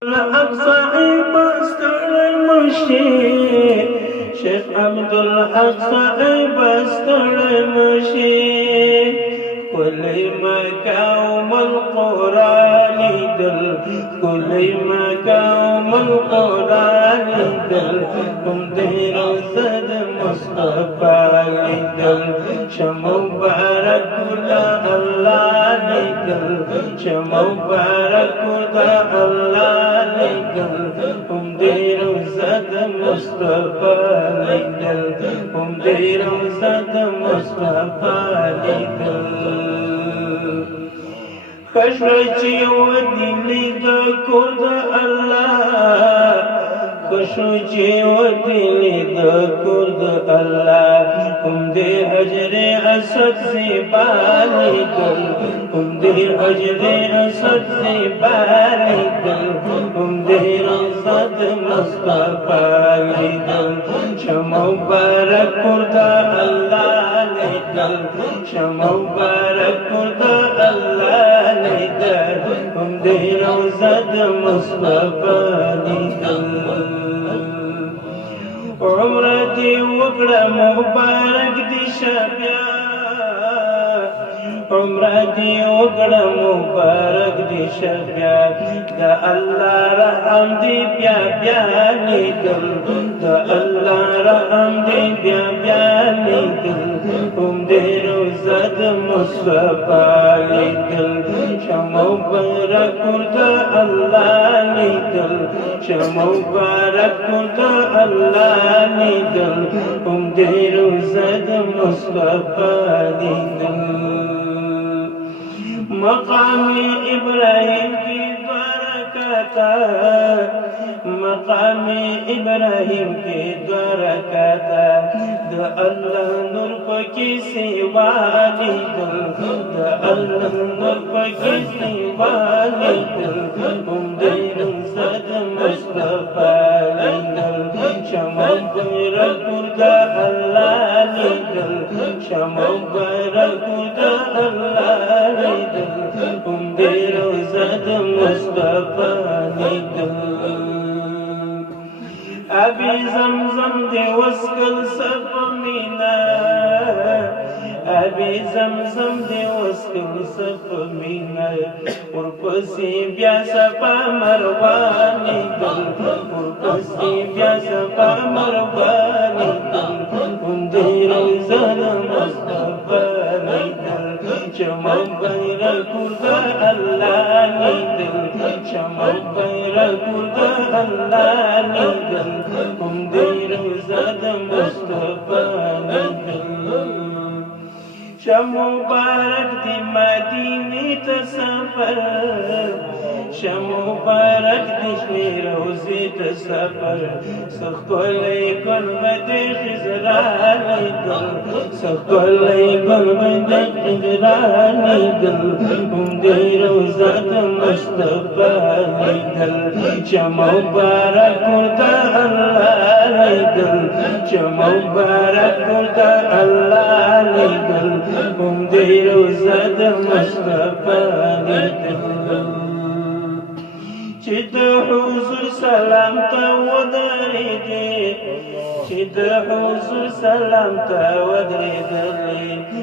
صاحب استر المشي شيخ عبد الحق صاحب استر المشي كل مقام القرآن دل كل مقام القرآن دل هم دير سد مصطفى دل شمبارك الله دل شمبارك الله هم دير زاد مصطفى ليدل هم دير زاد مصطفى ليدل خشوچي ودي لذكر الله خشوچي ودي لذكر الله هم دي حجر اسد زبالي دل هم دي حجر اسد زبالي دل هم دي رصد مصطفى لدل شمبارك كردا الله لدل شمبارك كردا الله لدل هم دي رصد مصطفى لدل عمرتي وقرا مبارك دي شبيا عمرتي وقرا مبارك دي شبيا دا الله رحم دي بيا بيا نيدل دا الله رحم دي بيا بيا نيدل هم دي روزاد مصطفى نيدل شمو بارك دا الله نيدل شمو بارك دا الله نيدل هم دي روزاد مصطفى نيدل مقام إبراهيم کی برکتا مقام إبراهيم کی برکتا دا اللہ نور پکی سیوانی دل دا اللہ نور پکی سیوانی دل ہم دیر صد مصطفیٰ دل شمال برک دا اللہ دل شمال برک دا اللہ هم دير زاد مصطفى ندل أبي زمزم دي وسكل سفمينا أبي زمزم دي وسكل سفمينا ورقصي بيا سفا مرواني دل ورقصي بيا سفا مرواني دل هم دير زاد مصطفى ندل شمال بيرك دا الله ندل شمال بيرك دا الله ندل هم دير زاد مصطفى ندل شمبارك دي مدينة سفر شمبارك دي شني روزي تسافر سخولي كل مدي خزراني دل سخولي كل مدي خزراني دل هم دي روزات مصطفى دل شمبارك دا الله دل شمبارك دا الله دل هم دي روزات مصطفى دل چد حضور سلام تا ودریدی چد حضور سلام تا ودریدی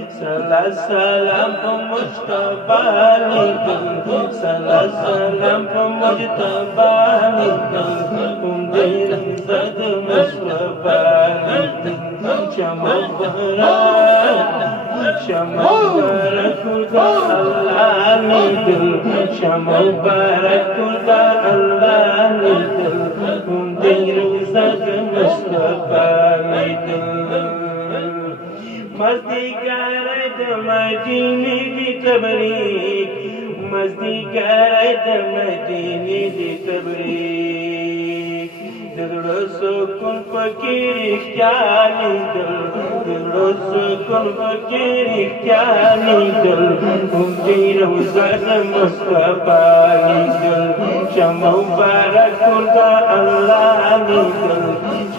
سلام پا مجتبا لیدل سلام پا مجتبا لیدل هم دیر زد مصطفى لیدل شمبارك دا الله ندل شمبارك دا الله ندل هم دير زاد مصطفى ندل مزدیگر مدینه دی تبریک مزدیگر مدینه دی تبریک دل سکون فکر اختیاری دل سکون فکر اختیاری دل هم دیر وزد مصطفی دل شمع بارک دا اللہ دل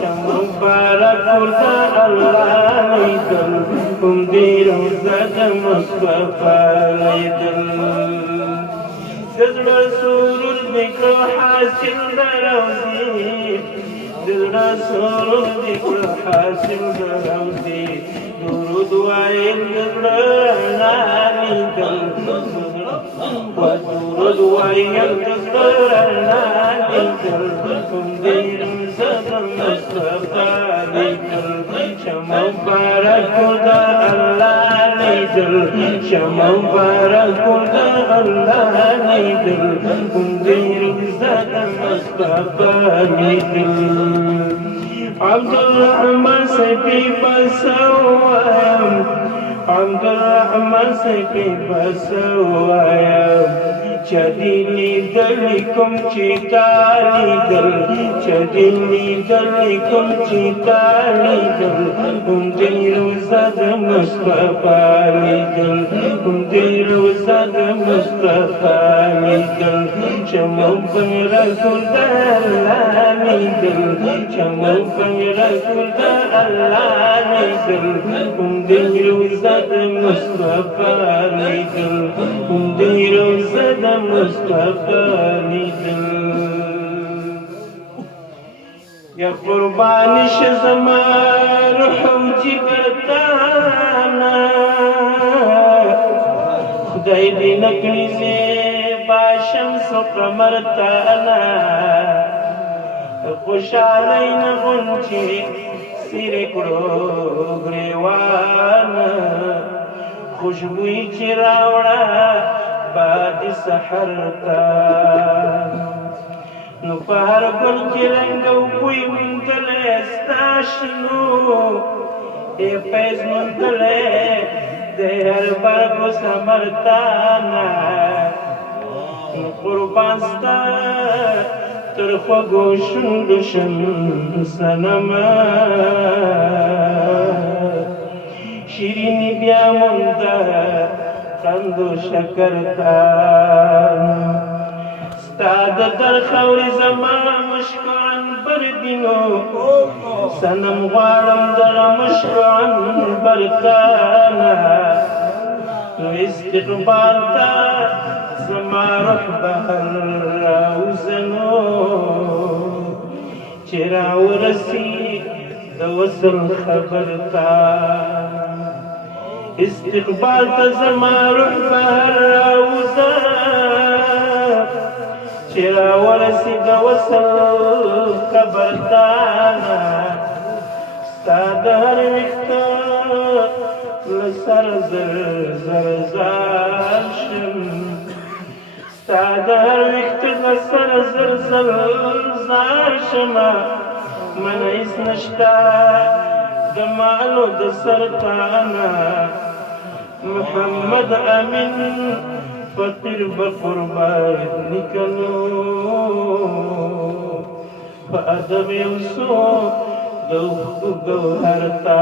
شمع بارک دا اللہ دل هم دیر وزد مصطفی دل دزړه سرور دکړه حاصل د روزي دزړه سرور دکړه حاصل د روزي درود وایل دزړه نانی دل ودرود وایل دزړه نانی دل کوم دې زدم مصطفی دل شمع مبارک د الله نیدل شمع مبارک د الله نیدل کوم دې زدم مصطفی نیدل عبد الرحمن سپی بسوایم عبد الرحمن سپی بسوایم چدینی دلی کم چیتالی دل چدینی دلی کم چیتالی دل دی روزد مصطفی دل دی روزد مصطفی دل شمع برکل دلالی دل شمع برکل دلالی دل دی روزد مصطفی دل دی روزد مصطفی دل یا قربانی شزما روح و جگرتانا خدای دی نکړي زیبا شمس و قمرتانا خوشحالی نغنچی سیر کړو گریوانا خوشبوئی چی راوڑا باد سحر تا نو پهر گل کی رنگ و بوی مندلے استاشنو اے فیض مندلے دے ہر برگ و سمرتانا نو قربان ستا ترخو گوشن دوشن سنما شیرینی بیا منده قند و شکرتا ستاد در خوری زمان مشکو عنبر دینو سنم غوارم در مشکو عنبر تانا نو استقبال تا زما روح بهر راوزنو چرا ورسی د وصل خبر تا استقبال تا زما روح بهر راوزا چرا ورسی د وصل خبر تانا ستا د هر وخته لسر زر زر زار شم ستا د هر وخته لسر زر زر زار شمه من ایس نشتا دمالو د سرطانا محمد امین فقیر بقربان نکنو فادب یوسو گوهرتا